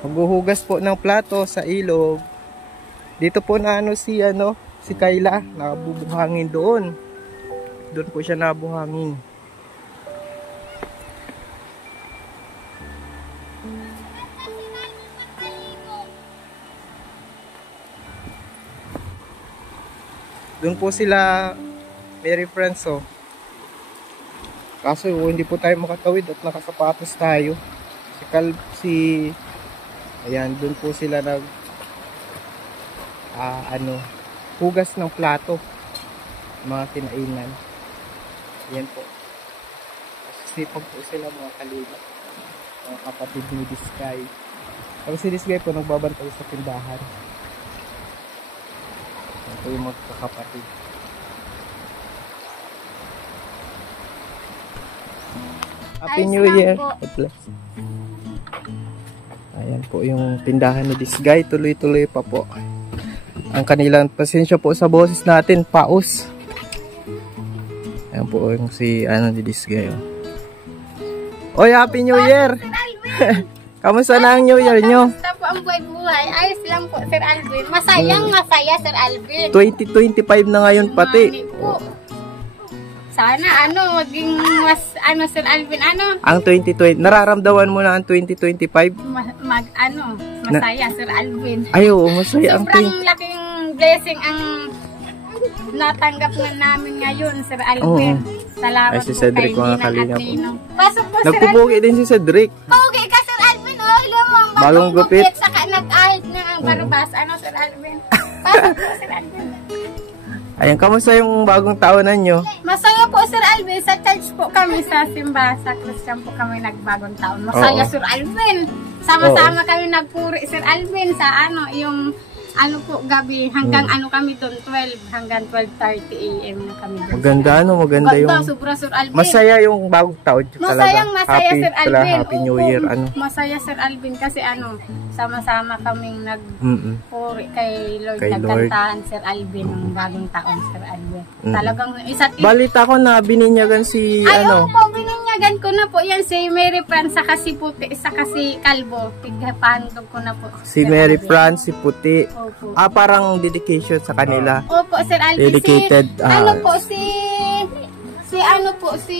Maghuhugas po ng plato sa ilog. Dito po na si Kayla, nabubuhangin doon. Doon po siya nabuhangin. Doon po sila very friends Kaso hindi po tayo makatawid at nakasapatos tayo. Ayan, doon po sila hugas ng plato, mga kinainan. Ayan po. Sipag po sila mga kalingap, mga kapatid ni Diskay. Tapos si Diskay po nagbabantay sa tindahan. Ayan po yung magkakapatid. Happy New Year! God bless. Ayan po yung tindahan ni Diskay. Tuloy-tuloy pa po ang kanilang, pasensya po sa boses natin, paus. Ayan po yung ni Diskay. Oy, Happy New Year! Kamusta na ang New Year nyo? Kamusta po ang buhay-buhay? Ayos lang po, Sir Alvin. Masaya, Sir Alvin. 2025 na ngayon pati. Sana maging mas Sir Alvin, Ang 2020, nararamdaman mo na ang 2025? Masaya, Sir Alvin. Ay, oo, masaya ang sobrang laking blessing ang natanggap na namin ngayon, Sir Alvin. Salamat si Cedric, po kay mga kalingap. Pasok po, Sir Alvin. Nagpupugi din si Cedric. Pugi ka, Sir Alvin. Bagong gupit. Saka nag-ahit na ang barubas. Sir Alvin. Pasok po, Sir Alvin. Ayan, kamusta yung bagong taonan nyo? Masaya po, Sir Alvin. Sa church po kami, sa simba, sa Christian po kami nagbagong taon. Masaya, Sir Alvin. Sama-sama kami nagpuri, Sir Alvin, sa yung gabi, hanggang kami doon, 12, hanggang 12:30 AM na kami doon. Maganda yung... Sobra, Sir Alvin. Masaya yung bagong taon talaga. Masaya, Sir Alvin. Happy New Year, Masaya, Sir Alvin, kasi sama-sama kaming nagpuri kay Lord, nagkantahan, Sir Alvin, ng bagong taon, Sir Alvin. Talagang balita ko na bininyagan si bininyagan ko na po yan, si Mary Fran, saka si Puti, saka si Kalbo. Pigapandog ko na po. Si Mary Fran, si Puti. Opo. Parang dedication sa kanila. Opo, Sir Alvin. Dedicated. Si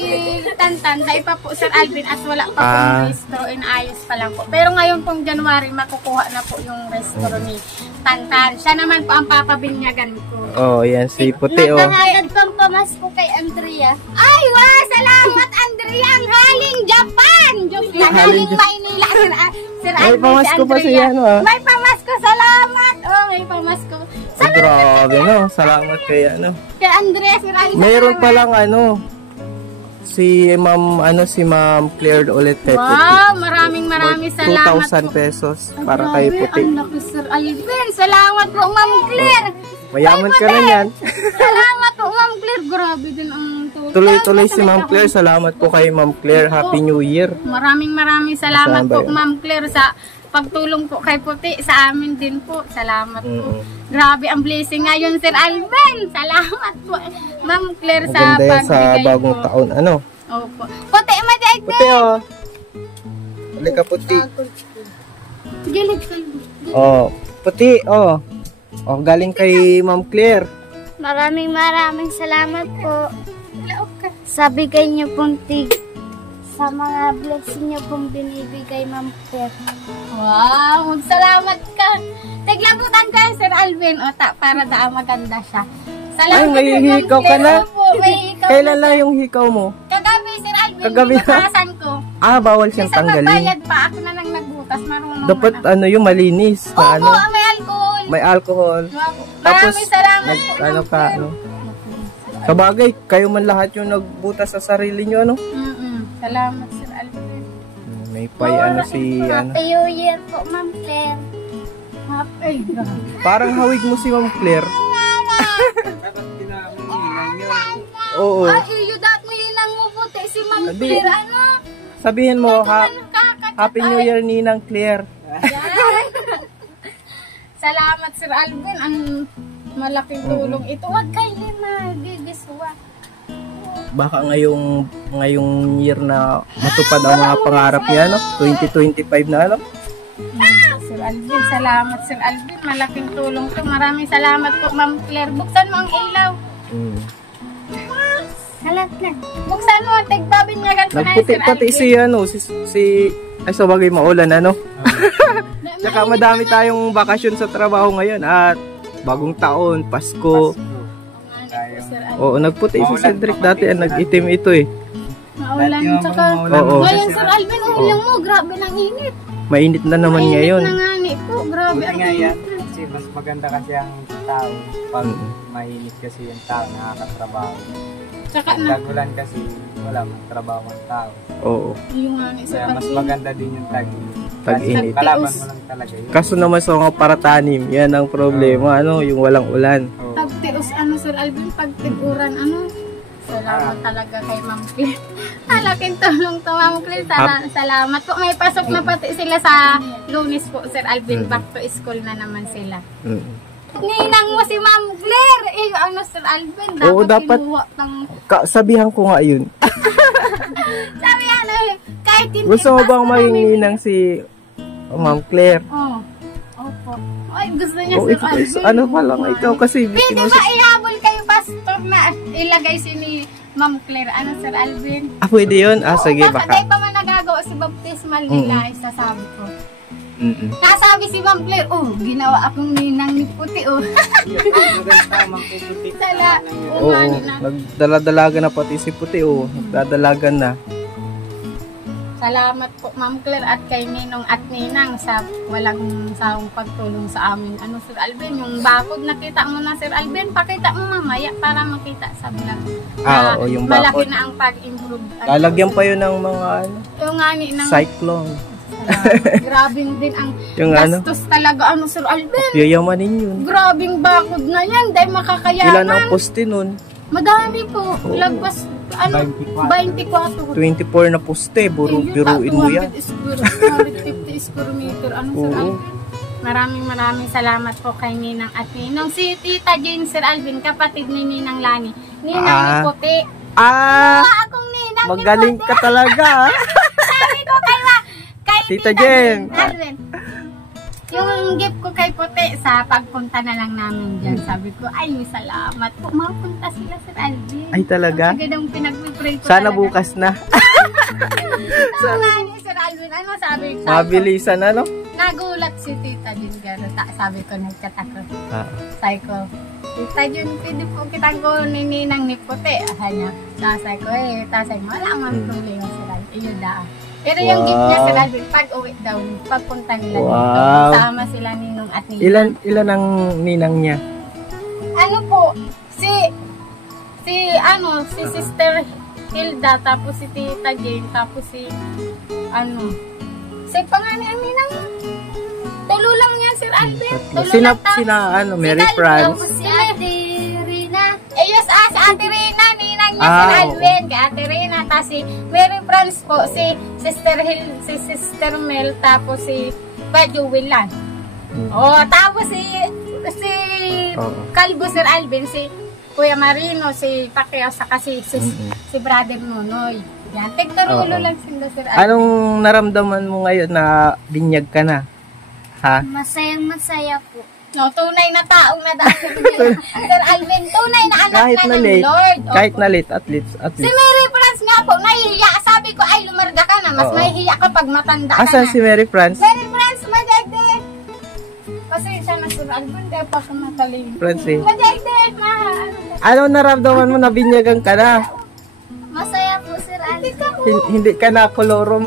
Tantan, dahil pa po, Sir Alvin, as wala pa pong restro, inayos pa lang po. Pero ngayon pong January, makukuha na po yung restro ni Tantan. Siya naman po ang papabinyagan ko. Yan, si Puti, Nagkahayad pang pamasko kay Andrea. Ay, salamat, Andrea, ang haling Japan! Haling Maynila, Sir Alvin. May pamasko pa siya, May pamasko, salamat! May pamasko. Grabe, salamat kay Kay Andrea, Sir Alvin. Mayroon pa lang si Ma'am Claire ulit kay Puti. Wow, maraming salamat 2,000 pesos para kay Puti. Ang laki, Sir Alvin. Salamat po, Ma'am Claire. Mayaman ka na yan. Salamat po, Ma'am Claire. Grabe din ang tuloy-tuloy si Ma'am Claire. Salamat po kay Ma'am Claire. Happy New Year. Maraming salamat po, Ma'am Claire, sa pagtulong po kay Puti. Sa amin din po. Salamat po. Grabe ang blessing ngayon, Sir Alvin. Salamat po, Ma'am Claire, sa pagbigay sa bagong taon. Opo. Puti, madaig Puti, Halika, Puti. Gilid kayo. Puti, galing kay Ma'am Claire. Maraming salamat po sa bigay niyo pong sa mga blessing niyo pong binibigay, Ma'am Claire. Wow, salamat ka. Tiglabutan ka, Sir Alvin. Para maganda siya. Salamat. Ay, may hikaw ka na? Kailan lang yung hikaw mo? Kagabi, Sir Alvin. Kagabi Binabasan ko. Bawal siyang tanggalin. Kasi magbayad pa. Ako na lang nagbutas. Marunong dapat yung malinis. Opo, may alcohol. May alcohol. Tapos, maraming salamat po. Sabagay, kayo man lahat yung nagbutas sa sarili nyo, Salamat, Sir Alvin. May si Happy New Year po, Ma'am Claire. Happy. Parang hawig mo si Ma'am Claire. Oo. Iyo dat mo yun mo Puti si Ma'am Claire. Sabihin mo, Happy New Year, Ninang Claire. Salamat, Sir Alvin. Ang malaking tulong ito. Huwag kayo magigiswa. Baka ngayong year na matupad ang mga pangarap niya, 2025 na, Alvin. Salamat, Sir Alvin. Malaking tulong to. Maraming salamat po, Ma'am Claire. Buksan mo ang ilaw. Halat na. Buksan mo, tigpabinyagan ko na, Sir Alvin. Pati ay sa bagay maulan, ano? Tsaka madami tayong bakasyon sa trabaho ngayon at bagong taon, Pasko. Oo, nagputi si Cedric dati, nag-itim ito eh. Maulan, tsaka ngayon, Sir Alvin, ulang mo, grabe ng init. Mainit na naman ngayon. Mainit na nga nito, grabe ang init. Kasi mas maganda kasi ang tao pag mainit kasi yung tao nakakatrabaho. Tsaka na. Tagulan kasi wala mang trabaho ang tao. Oo. Yung nga ni Sir Kaya mas Alvin. maganda din yung Tag-init. Kalaban mo lang talaga yun. Kaso naman sa mga paratanim, yan ang problema, ano, yung walang ulan. Pagtios, ano, Sir Alvin, pagtiguran, ano. Salamat talaga kay Ma'am Claire. Malaking tulong to, Ma'am Claire. Salamat po. May pasok na pati sila sa Lunes po, Sir Alvin. Back to school na naman sila. Ninang mo si Ma'am Claire. Eh, ano, Sir Alvin, dapat kinuha ng... Sabihan ko nga yun. Sabi ano, kahit hindi gusto mo bang maging ninang si Ma'am Claire? Oo. Opo. Ay, gusto niya, Oh, Sir Alvin. ano pa lang, ikaw kasi... Pwede ba ihabol kayo, Pastor, na ilagay si ni Ma'am Claire? Ano, Sir Alvin? pwede yun? Sige, baka. baka. Dahil pa man nagagawa si baptismal nila, isasabi ko. Nasabi si Ma'am Claire, ginawa akong ninang ni puti, Sala, Oo, nagdala-dalaga na pati si puti, nagdadalagan na. Salamat po, Ma'am Claire, at kay Ninong at Ninang sa walang sawang pagtulong sa amin. Ano, Sir Alvin, yung bakod nakita mo na, Sir Alvin, pakita mo mamaya para makita sa vlog. Oo, yung malaki bakod. na ang pag-improve. Lalagyan pa yun ng mga yung ngani ng cyclone. grabing din ang Yung gastos talaga, ano, Sir Alvin. Yayamanin yun. Grabing bakod na yan, dahil makakayaman. Ilan ang poste nun? Madami po. Lagpas, 24. 24 na poste, biruin mo yan. 250 square meter. Ano, Sir Alvin? Maraming salamat po kay Ninang at Ninong. Si Tita Jane, Sir Alvin, kapatid ni Ninang Lani. Ninang ni Puti. Akong Ninang magaling ni Puti. ka talaga. Sabi ko kay Tita Jane. Alvin. Yung gift ko kay Puti sa pagpunta na lang namin dyan. Sabi ko, ay, salamat po. Mapunta sila, Sir Alvin. Ay, talaga? Ang gandang pinag-pray ko Sana talaga. bukas na. Sana ni Sir Alvin, ano sabi ko? Mabilisan, ano? Nagulat si Tita Jun, sabi ko, nagchat ako. Sabi ko, Tita Jun, pwede po kitang kunin Ninang ni Puti. Hanya, sabi ko, tasay mo, wala man problema, Sir Alvin. Iyo daan. Pero yung gift niya, Sir Alvin, pag uwi daw, pagpunta nila dito, sama sila Ninong at Ninang. Ilan ang ninang niya? Ano po, si Sister Hilda, tapos si Tita Jane, tapos si pangalan ang Ninang. Tulo lang niya, Sir Alvin. Sina, Mary France. Si Ate Rina. Yes, si Ate Rina, Ninang niya, Sir Alvin. Kay Ate Rina, tapos si Mary France po, si Sister Mel, tapos si Jewel lang. Tapos si Calvo, Sir Alvin, si Kuya Marino, si Pacquiao, saka si Brother Nonoy. Yan, tigtarulo lang sila, Sir Alvin. Anong naramdaman mo ngayon na binyag ka na? Ha? Masayang-masaya po. No, tunay na taong nadaan. Sir Alvin, tunay na anak Kahit na na ng late. Lord. Kahit na late, at least. Si Mary France nga po, nahihiya. Sabi ko, ay, lumarga ka na. Mas mahihiya ka pag matanda ka Asan na. si Mary France? Mary France, madagde. Pasensya na, Sir Alvin, dahil pa ka mataling. Francis. Madagde, Ano naramdaman mo na binyagan ka na? Masaya po, Sir Alvin. Hindi ka na koloro.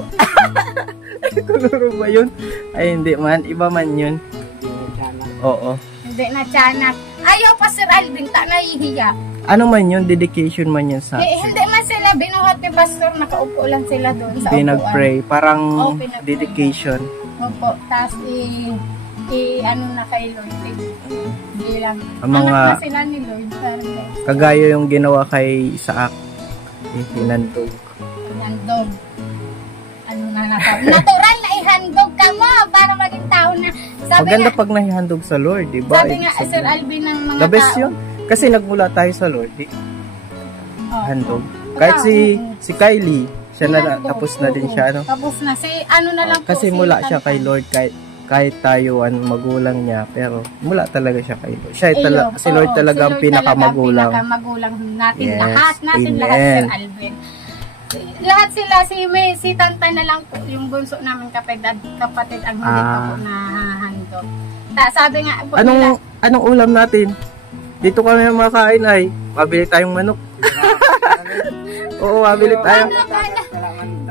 Koloro ba yun? Ay, hindi man. Iba man yun. Oo. Hindi na tiyanak. Ayaw pa, Sir Alvin, nahihiya. Ano man yun? Dedication man yun sa... Hindi man sila binuhat ni Pastor, nakaupo lang sila doon sa Hindi upuan. nag-pray. Parang pinag-pray. dedication. Opo, tapos ano na kay Lord. Bilang. Ang mga- Anak na sila ni Lord. Parang Kagaya yung ginawa kay Isaac. Hinandog. handog. Ano na natural na ihandog ka mo para maging tao na. Sabi Maganda nga, pag nahihandog sa Lord, di ba? sabi nga, Sir Alvin, ng mga The best tao. yun. Kasi nagmula tayo sa Lord, di? Oh. Handog. Kahit si Kylie, siya na Hinandog. tapos na din siya, ano? Tapos na. Ano na lang po. Kasi si mula siya Tanta. kay Lord kahit kahit tayo magulang niya, pero mula talaga siya kay Lord. Si Lord oo, talaga ang si Lord pinakamagulang. pinakamagulang natin. Yes, Lahat natin, amen. lahat, Sir Alvin. Lahat sila, si Tantay na lang po, yung bunso namin kapatid ang hindi pa po nahandog. Sabi nga po nila, Anong ulam natin? Dito kami makain ay, mabili tayong manok. Oo, mabili tayo.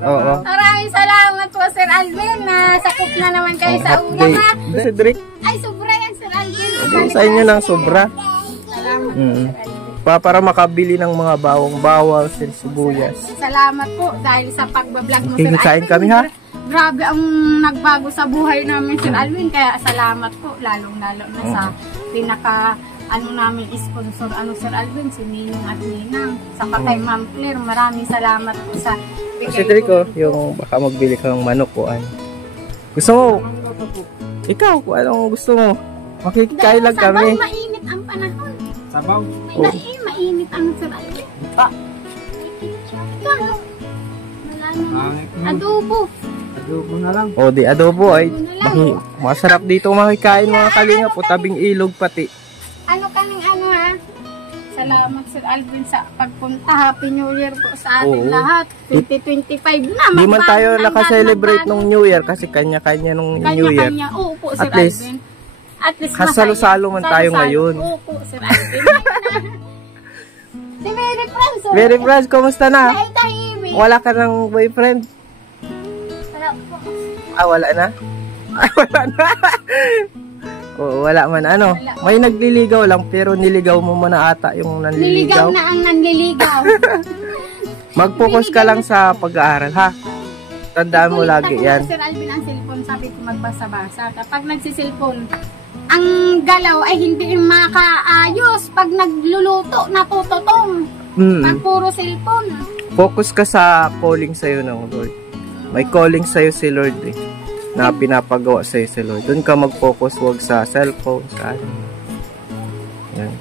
Oo. maraming salamat po, Sir Alvin, na sakop na naman kayo sa ulam, ha? Cedric, Ay, sobra yan, Sir Alvin. sa inyo ng sobra. Salamat, Sir Alvin. Para makabili ng mga bawang-bawang, sibuyas. Salamat po dahil sa pagbablog mo, Sir Kikain Alvin. kami, ha? Grabe ang nagbago sa buhay namin, Sir Alvin. Kaya salamat po, lalong-lalo na sa pinaka namin sponsor, Sir Alvin, si Ninong at Ninang. Sa kay Ma'am Claire, maraming salamat po sa bigay Cedric, yung baka magbili ka ng manok po. Gusto mo? Ikaw, kung anong gusto mo? Makikikain lang kami. Sabaw, mainit ang panahon. Sabaw. Mainit ang Sir Alvin. Ikaw, wala na. Adobo. Adobo na lang. O di adobo ay masarap dito makikain mga kalinga po, tabing ilog pati. Ha? Salamat, Sir Alvin, sa pagpunta. Happy New Year po sa ating Oo. lahat. 2025 na. Di man tayo magbago naka-celebrate ng nung New Year kasi kanya-kanya nung New Year. Kanya-kanya. Oo po, Sir At least, Alvin. At least kasalo-salo man tayo ngayon. Oo po, Sir Alvin. Si Mary Franz. Very Franz, kumusta na? Tahimik. Wala ka ng boyfriend? Wala po. Wala na? Wala na. Oo, wala man. May nagliligaw lang pero niligaw mo muna ata yung Niligaw nanliligaw. na ang nanliligaw. Mag-focus ka lang sa pag-aaral, ha? Tandaan mo lagi yan. Sir Alvin, ang cellphone, sabi ko magbasa-basa. Kapag nagsiselfone, ang galaw ay hindi makaayos. Pag nagluluto, natututong. Pag puro cellphone. Focus ka sa calling sa'yo ng Lord. May calling sa'yo si Lord na pinapagawa sa'yo si Lord. Doon ka mag-focus, huwag sa cellphone, sa ano. Yan.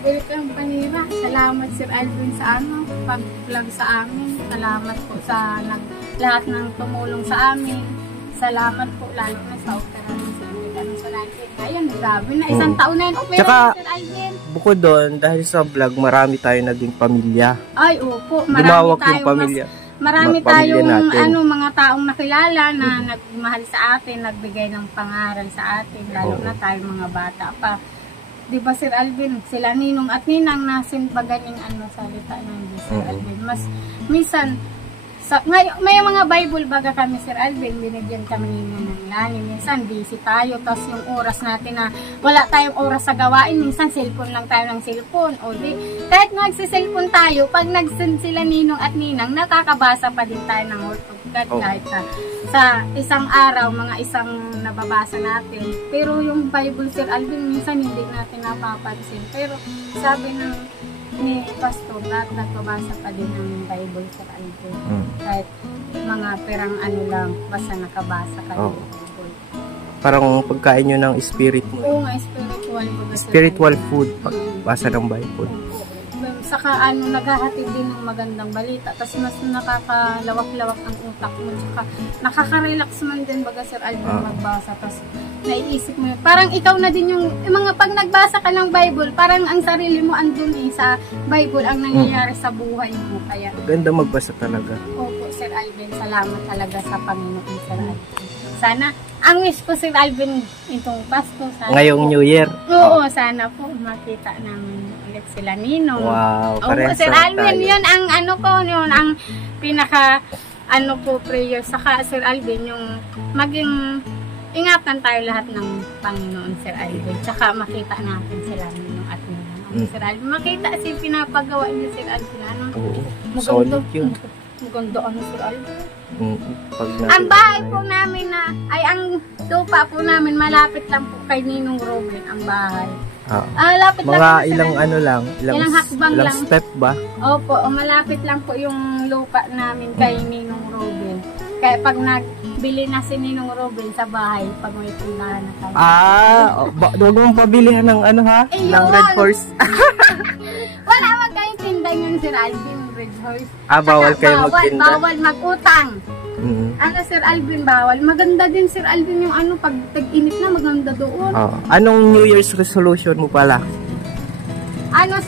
Welcome, Panira. Salamat, Sir Alvin, sa pag-vlog sa amin. Salamat po sa lahat ng tumulong sa amin. Salamat po, lalo na sa opera ng Sir Alvin. Ayun, grabe na. Isang taon na yun. Opera Tsaka, Sir Alvin. Bukod doon, dahil sa vlog, marami tayo naging pamilya. Ay, opo. Lumawak yung pamilya. Marami pamilya tayong natin. mga taong nakilala na nagmahal sa atin, nagbigay ng pangaral sa atin, lalo na tayong mga bata pa. Di ba, Sir Alvin, sila Ninong at Ninang na simpaganing salita ng Diyos, Sir Alvin. Mas, minsan, may mga Bible baga kami, Sir Alvin, binigyan kami ng langit. Minsan, busy tayo, tapos yung oras natin na wala tayong oras sa gawain, minsan, cellphone lang tayo ng cellphone. O di, kahit nagsiselfone tayo, pag nagsend sila Ninong at Ninang, nakakabasa pa din tayo ng Word of God kahit sa isang araw, mga isang nababasa natin. Pero yung Bible, Sir Alvin, minsan hindi natin napapansin. Pero sabi ni Pastor, lahat nagbabasa pa din ng Bible, Sir Alvin. Kahit mga perang lang, basta nakabasa kayo ng Bible. Parang pagkain nyo ng spirit mo. Oo nga, spiritual. Spiritual food, pagbasa ng Bible. Saka naghahatid din ng magandang balita. Tapos mas nakakalawak-lawak ang utak mo. Saka nakaka-relax man din baga, Sir Alvin, magbasa. Tapos naiisip mo yun. Parang ikaw na din yung mga pag nagbasa ka ng Bible, parang ang sarili mo andun sa Bible ang nangyayari sa buhay mo. Kaya Ganda magbasa talaga. opo, Sir Alvin, salamat talaga sa Panginoon, Sir Alvin. Sana, ang wish ko, Sir Alvin, itong Pasko. Sana Ngayong New Year. Oo, sana po makita namin ulit sila Ninong. Wow, Oo, parehas Sir lang Alvin, tayo. yun ang yun ang pinaka prayer. Saka, Sir Alvin, yung maging ingatan tayo lahat ng Panginoon, Sir Alvin. Tsaka makita natin sila Ninong at Ninang. Sir Alvin, makita si pinapagawa niya, Sir Alvin. Oo, solid yun. Maganda Sir Alvin. Ang Ang bahay po namin ang lupa po namin, malapit lang po kay Ninong Robin, ang bahay. Lapit mga lang ilang ilang hakbang lang. step ba? Opo, malapit lang po yung lupa namin kay Ninong Robin. Kaya pag nagbili na si Ninong Robin sa bahay, pag may tindahan na kami. Huwag mong pabilihan ng ng Red Horse. Wala man kayong tinda yun, Sir Alvin, Red Horse. Bawal kayo magtinda. Bawal mag-utang. Ano, Sir Alvin, bawal. Maganda din, Sir Alvin, yung ano, pag tag-init na, maganda doon. Anong New Year's resolution mo pala? Ano,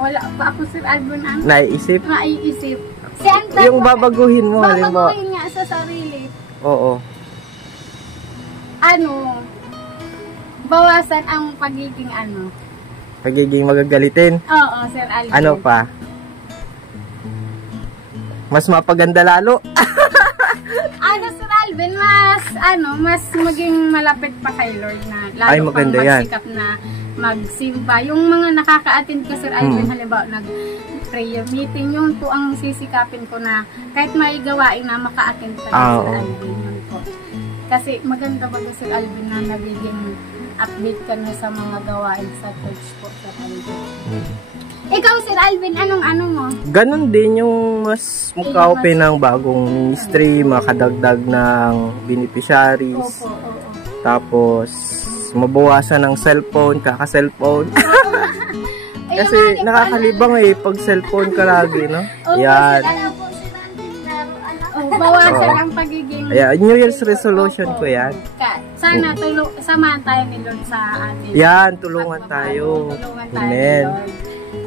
wala pa ako, Sir Alvin, ano? Naiisip? Naiisip. Yung babaguhin mo, halimbawa. Babaguhin nga sa sarili. Oo. Ano, bawasan ang pagiging ano. Pagiging magagalitin? Oo, Sir Alvin. Ano pa? Mas mapaganda lalo? Ano, Sir Alvin, mas maging malapit pa kay Lord na lalo Ay, maganda pang yan. magsikap na magsimba. Yung mga nakaka-attend ka, Sir Alvin, halimbawa nag-prayer meeting, yun po ang sisikapin ko na kahit may gawain na maka-attend ka na, Sir Alvin, yun po. Kasi maganda ba, Sir Alvin, na nagiging update ka na sa mga gawain sa church po, Sir Alvin. Ikaw, Sir Alvin, anong ano mo? Ganon din yung mas mukha-open ng bagong ministry, makadagdag ng beneficiaries. Opo, oo. Tapos, mabawasan ng cellphone, kaka-cellphone. Kasi nakakalibang pag cellphone ka lagi, no? Yan. Bawasan ang pagiging... Ayan, New Year's resolution ko yan. Sana samahan tayo ni Lord sa atin. Yan, tulungan tayo. Tulungan tayo Amen. ni Lord.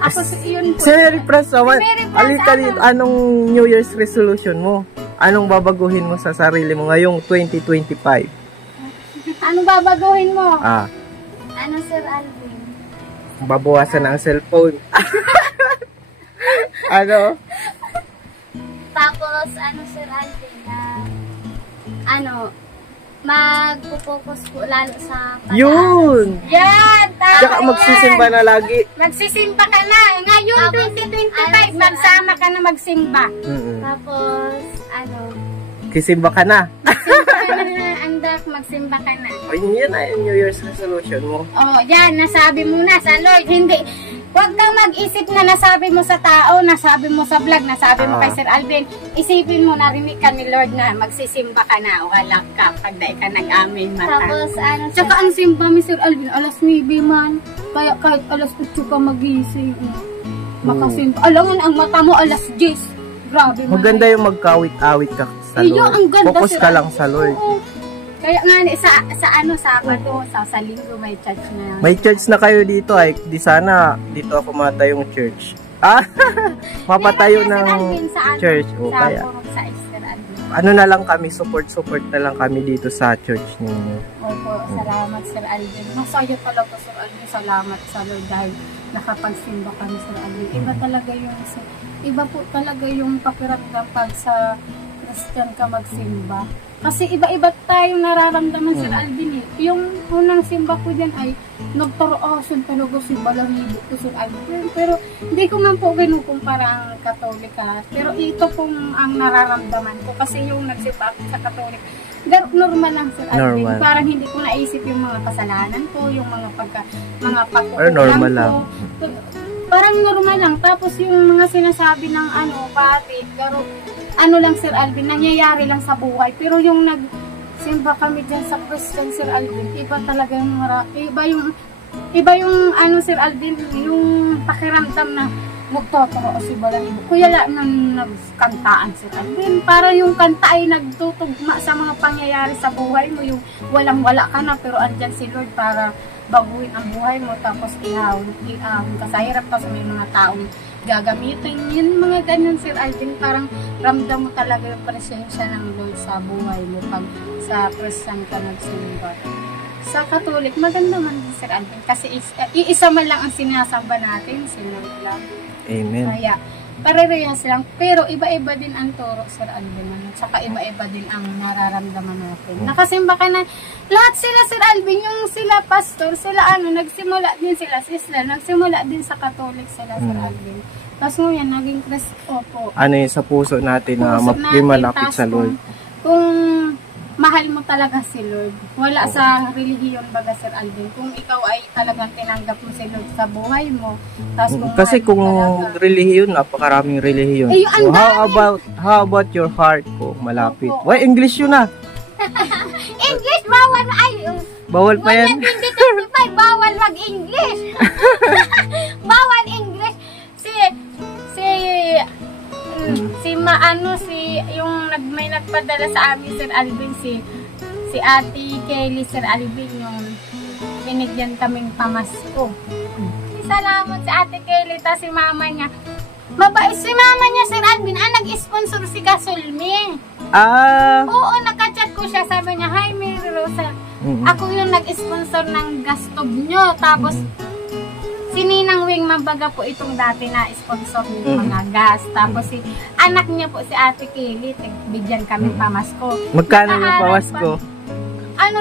Ako, yun po. Si Mary Pras, alika dito, anong New Year's resolution mo? Anong babaguhin mo sa sarili mo ngayong 2025? Anong babaguhin mo? Ano, Sir Alvin? Babawasan ang cellphone. Ano? Tapos, ano, Sir Alvin, magpo-focus po lalo sa pag-aaral. Yun! Yan! Tama Tsaka yan! magsisimba na lagi. Magsisimba ka na! Ngayon, 2025, magsama ka na magsimba. Tapos, ano, Kisimba ka na. Magsimba ka na, andak, magsimba ka na. Ayun yan ay New Year's resolution mo. Oh, yan, nasabi mo na sa Lord. Hindi, huwag kang mag-isip na nasabi mo sa tao, nasabi mo sa vlog, nasabi mo kay Sir Alvin. Isipin mo, narinig ka ni Lord na magsisimba ka na, wala ka, pag dahil ka nag-amin mata. Tapos, ano, Tsaka ang simba mi Sir Alvin, alas 9 man, kaya kahit alas 8 ka magising, makasimba. Alam mo, ang mata mo alas 10. Grabe man. Maganda yung magkawit-awit ka sa Iyo, Lord. ang ganda, Focus Sir ka lang Alvin. sa Lord. Oo. Kaya nga, Sabado, sa linggo may church na. May church na kayo dito ay di sana dito ako matayong church. Mapatayo ng church o kaya. Sa Easter Alvin. Ano na lang kami, support na lang kami dito sa church ninyo. Opo, salamat Sir Alvin. Masaya talaga Sir Alvin. Salamat sa Lord dahil nakapagsimba kami Sir Alvin. Iba po talaga yung pakiramdam pag sa Christian ka magsimba. Kasi iba-iba tayong nararamdaman Sir Alvin eh. Yung unang simba ko dyan ay nagtaraasan talaga si Balamibo ko Sir Alvin. Pero hindi ko man po kinukumpara ang Katolika. Pero ito pong ang nararamdaman ko. Kasi yung nagsimba sa Katolik, normal lang Sir Alvin. Normal. Parang hindi ko naisip yung mga kasalanan ko, yung mga Or normal lang. Parang normal lang. Tapos yung mga sinasabi ng pati, ano lang Sir Alvin, nangyayari lang sa buhay. Pero yung nagsimba kami dyan sa Christian Sir Alvin, iba talaga yung iba yung Sir Alvin, yung pakiramdam na magtotoo si Balamibo. Kuya lang nang nagkantaan Sir Alvin. Para yung kanta ay nagtutugma sa mga pangyayari sa buhay mo. Yung walang-wala ka na pero andyan si Lord para baguhin ang buhay mo. Tapos ihawin ka sa hirap. Tapos may mga taong gagamitin. Yun mga ganyan Sir Alvin. Parang ramdam mo talaga yung presensya ng Lord sa buhay mo pag sa Christian ka nagsimba. Sa Katolik, maganda man din Sir Alvin. Kasi iisa man lang ang sinasamba natin. Si Lord lang. Amen. Kaya, parehas lang. Pero iba-iba din ang turo, Sir Alvin. Tsaka iba-iba din ang nararamdaman natin. Nakasimba ka na. Lahat sila, Sir Alvin, yung sila pastor, sila nagsimula din sila, sister, nagsimula din sa Katolik sila, Sir Alvin. Tapos ngayon, naging Opo. Ano yung sa puso natin na malapit sa Lord? Kung mahal mo talaga si Lord. Wala sa relihiyon baga Sir Alvin. Kung ikaw ay talagang tinanggap mo si Lord sa buhay mo. Kasi kung relihiyon, napakaraming relihiyon. So, how about your heart po? Malapit. Why English yun English bawal bawal pa yan? 2025 bawal mag-English. Bawal English. Si may nagpadala sa amin, Sir Alvin, si Ate Kelly, Sir Alvin, yung binigyan kaming pamasko. Salamat si Ate Kelly, ta si mama niya. Mabait si mama niya, Sir Alvin. Nag-sponsor si Gasolme. Oo, nakachat ko siya. Sabi niya, hi Mary Rosa. Ako yung nag-sponsor ng gas stove nyo. Tapos, si Ninang Wing Mabaga po itong dati na sponsor ng mga gas. Tapos, anak niya po si Ate Kelly. Bigyan kami pamasko. Magkano yung pamasko?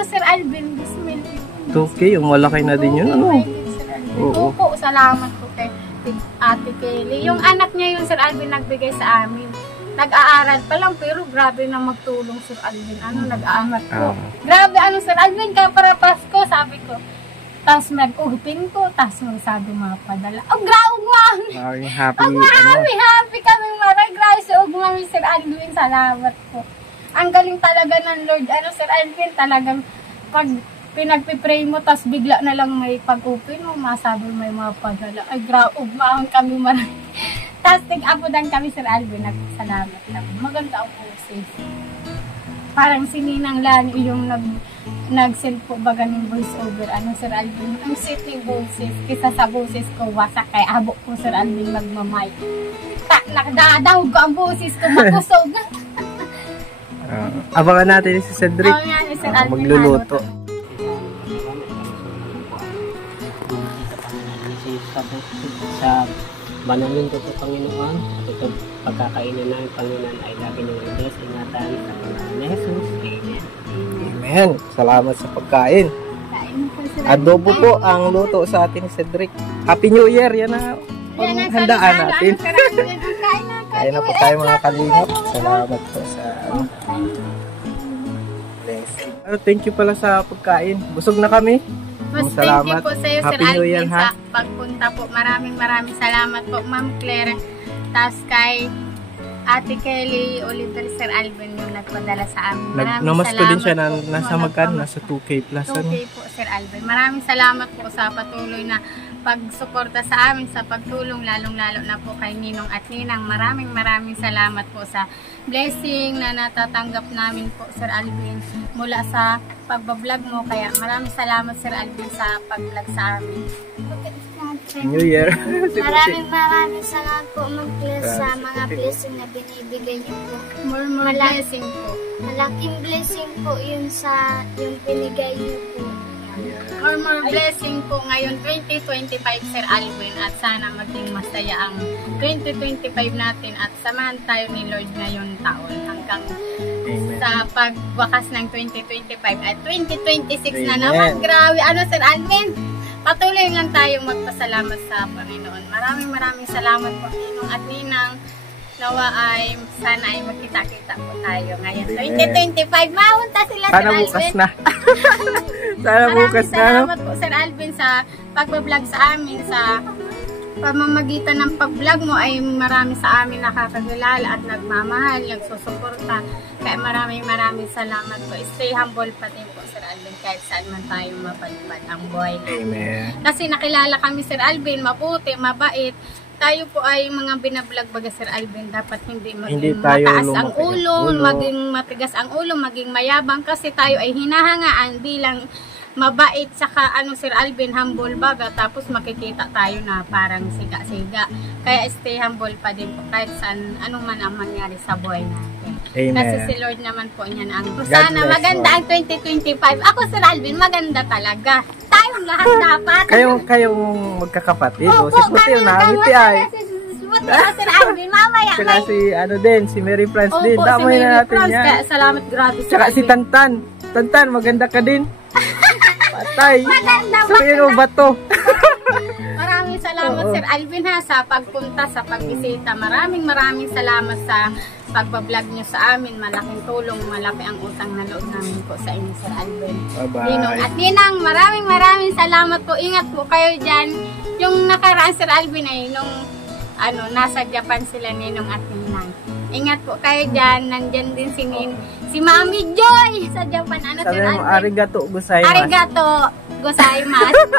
Sir Alvin, bismil. 2K, yung malaki na din yun. Oo po, salamat po kay Ate Kelly. Yung anak niya yung Sir Alvin nagbigay sa amin. Nag-aaral pa lang pero grabe na magtulong Sir Alvin. Nag-aangat po. Grabe, Sir Alvin, para Pasko, sabi ko. Tapos mag-upin ko, tapos magsado mga padala. Grabe mami! Happy kami maray. Grabe si Ugmami, Sir Alvin, salamat po. Ang galing talaga ng Lord. Sir Alvin, talagang pag pinagpipray mo, tas bigla na lang may pag-open mo, masabi may mga padala. Grabe, ugmahon kami maray. Tas tig-apodan kami, Sir Alvin, nagsalamat lang. Maganda ang boses. Parang sininang Lani yung nag-send po baga ng voice over. Sir Alvin, ang sweet ng boses. Kisa sa boses ko, wasak kay abo po, Sir Alvin, magmamay. Nakadadaw ko ang boses ko, makusog. Abangan natin si Cedric. Magluluto. Sa banalin ko sa Panginoon at ito pagkakainan namin Panginoon ay lagi ng Diyos ingatan sa Panginoon ni Jesus. Amen. Amen. Salamat sa pagkain. Adobo po ang luto sa atin ni Cedric. Happy New Year. Yan na panghandaan natin. Kaya na po tayo mga kalingap. Salamat po sa blessing. Thank you pala sa pagkain. Busog na kami. Mas thank you po sa iyo, Sir Alvin, sa Year, pagpunta po. Maraming salamat po, Ma'am Claire. Tas kay Ate Kelly, Oliver, Sir Alvin, yung nagpadala sa amin. Namasko din siya na nasa magkano? Nasa 2K plus. 2K po, Sir Alvin. Maraming salamat po sa patuloy na pagsuporta sa amin, sa pagtulong, lalong-lalo na po kay Ninong at Ninang. Maraming salamat po sa blessing na natatanggap namin po, Sir Alvin, mula sa pagbablog mo. Kaya maraming salamat, Sir Alvin, sa pag-vlog sa amin. New Year. Maraming salamat po, Ma'am Claire, sa mga blessing na binibigay niyo po. More blessing po. Malaking blessing po yun sa yung binigay niyo po. More blessing po ngayon 2025, Sir Alvin, at sana maging masaya ang 2025 natin at samahan tayo ni Lord ngayon taon hanggang sa pagwakas ng 2025 at 2026 na naman. Grabe, Sir Alvin, patuloy lang tayong magpasalamat sa Panginoon. Maraming salamat po, Ninong at Ninang. Nawa ay sana ay magkita-kita po tayo ngayon 2025. Maunta sila, sana Sir bukas Alvin. Na. Sana bukas na. Salamat po, Sir Alvin, sa pagbablog sa amin. Sa pamamagitan ng pag-vlog mo ay marami sa amin nakakagilala at nagmamahal, nagsusuporta. Kaya maraming salamat po. Stay humble pa din po, Sir Alvin, kahit saan man tayo mapadpad ang buhay natin. Amen. Kasi nakilala kami, Sir Alvin, mabuti, mabait. Tayo po ay mga binablog baga, Sir Alvin, dapat hindi maging mataas ang ulo, maging matigas ang ulo, maging mayabang, kasi tayo ay hinahangaan bilang mabait, saka Sir Alvin, humble baga, tapos makikita tayo na parang siga-siga. Kaya stay humble pa din po kahit saan anong man ang mangyari sa buhay natin. Amen. Kasi si Lord naman po niyan ang sana maganda ang 2025. Ako, Sir Alvin, maganda talaga. Tayong lahat dapat. Kayong magkakapatid. Si Puti yung nakangiti ay. Si Puti, Sir Alvin, mamaya. Saka si Mary France din. Damay na natin yan. Kaya salamat, grabe. Tsaka si Tantan. Tantan, maganda ka din. Patay. Maganda. Sino ba to? Maraming salamat, Sir Alvin, sa pagpunta, sa pagbisita. Maraming salamat sa pagbablog nyo sa amin. Malaking tulong, malaki ang utang na loob namin po sa inyo, Sir Alvin. Bye-bye. Ninong at Ninang, maraming salamat po. Ingat po kayo dyan. Yung nakaraan, Sir Alvin, ay nung nasa Japan sila, Ninong at Ninang. Ingat po kayo dyan. Nandyan din si Mami Joy sa Japan. Sir Alvin? Arigato gozaimasu. Arigato gozaimasu.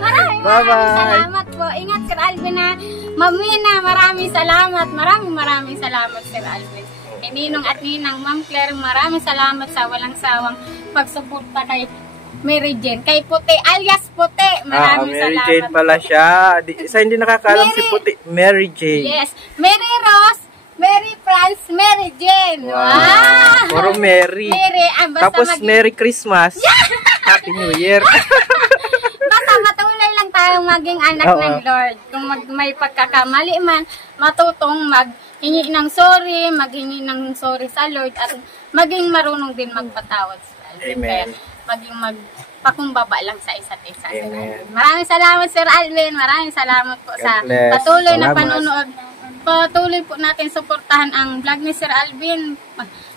Maraming Bye-bye. salamat po. Ingat, Sir Alvin, ha. Ma'am Mina, maraming salamat. Maraming salamat, Sir Alvin. Ninong at Ninang, Ma'am Claire, maraming salamat sa walang sawang pagsuporta kay Mary Jane. Kay Puti, alias Puti. Maraming Mary salamat. Jane pala siya. Sa hindi nakakaalam si Puti, Mary Jane. Yes. Mary Rose, Mary France, Mary Jane. Wow! Puro Mary. Mary, basta Tapos Merry Christmas. Happy New Year. Basta matuloy lang tayong maging anak ng Lord. Kung may pagkakamali man, matutong maghingi ng sorry, maghingi ng sorry sa Lord, at maging marunong din magpatawad sa Alvin. Amen. Kaya maging magpakumbaba lang sa isa't isa. Amen. Maraming salamat, Sir Alvin. Maraming salamat po sa God bless. patuloy na Salamat. panunood. Patuloy po natin suportahan ang vlog ni Sir Alvin.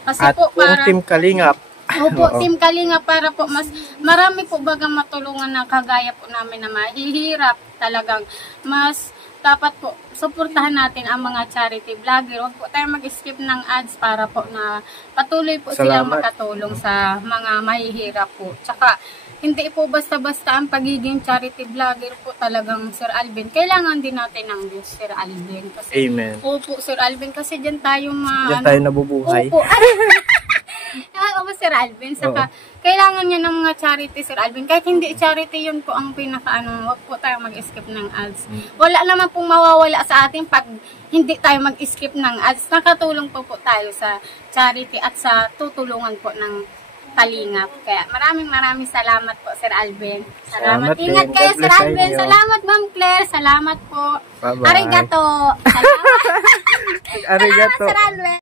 Kasi At po para Team Kalingap. Opo, Team Kalinga, para po mas marami po bagang matulungan na kagaya po namin na mahihirap. Talagang mas dapat po suportahan natin ang mga charity vlogger. Huwag po tayo mag-skip ng ads para po na patuloy po silang Salamat. makatulong sa mga mahihirap po. Tsaka hindi po basta-basta ang pagiging charity vlogger po talagang, Sir Alvin. Kailangan din natin ng views, Sir Alvin. Kasi, Amen. opo, Sir Alvin, kasi dyan tayo Diyan tayo nabubuhay. Opo. Opo, Sir Alvin. Saka, kailangan niya ng mga charity, Sir Alvin. Kahit hindi charity, yun po ang huwag po tayo mag-skip ng ads. Wala naman pong mawawala sa atin pag hindi tayo mag-skip ng ads. Nakatulong po tayo sa charity at sa tutulungan po ng Kalingap. Kaya maraming salamat po, Sir Alvin. Salamat. Salamat Ingat din. kayo, God Sir bless sa Alvin. inyo. Salamat, Ma'am Claire. Salamat po. Bye-bye. Arigato. Salamat. Arigato. Sir Alvin.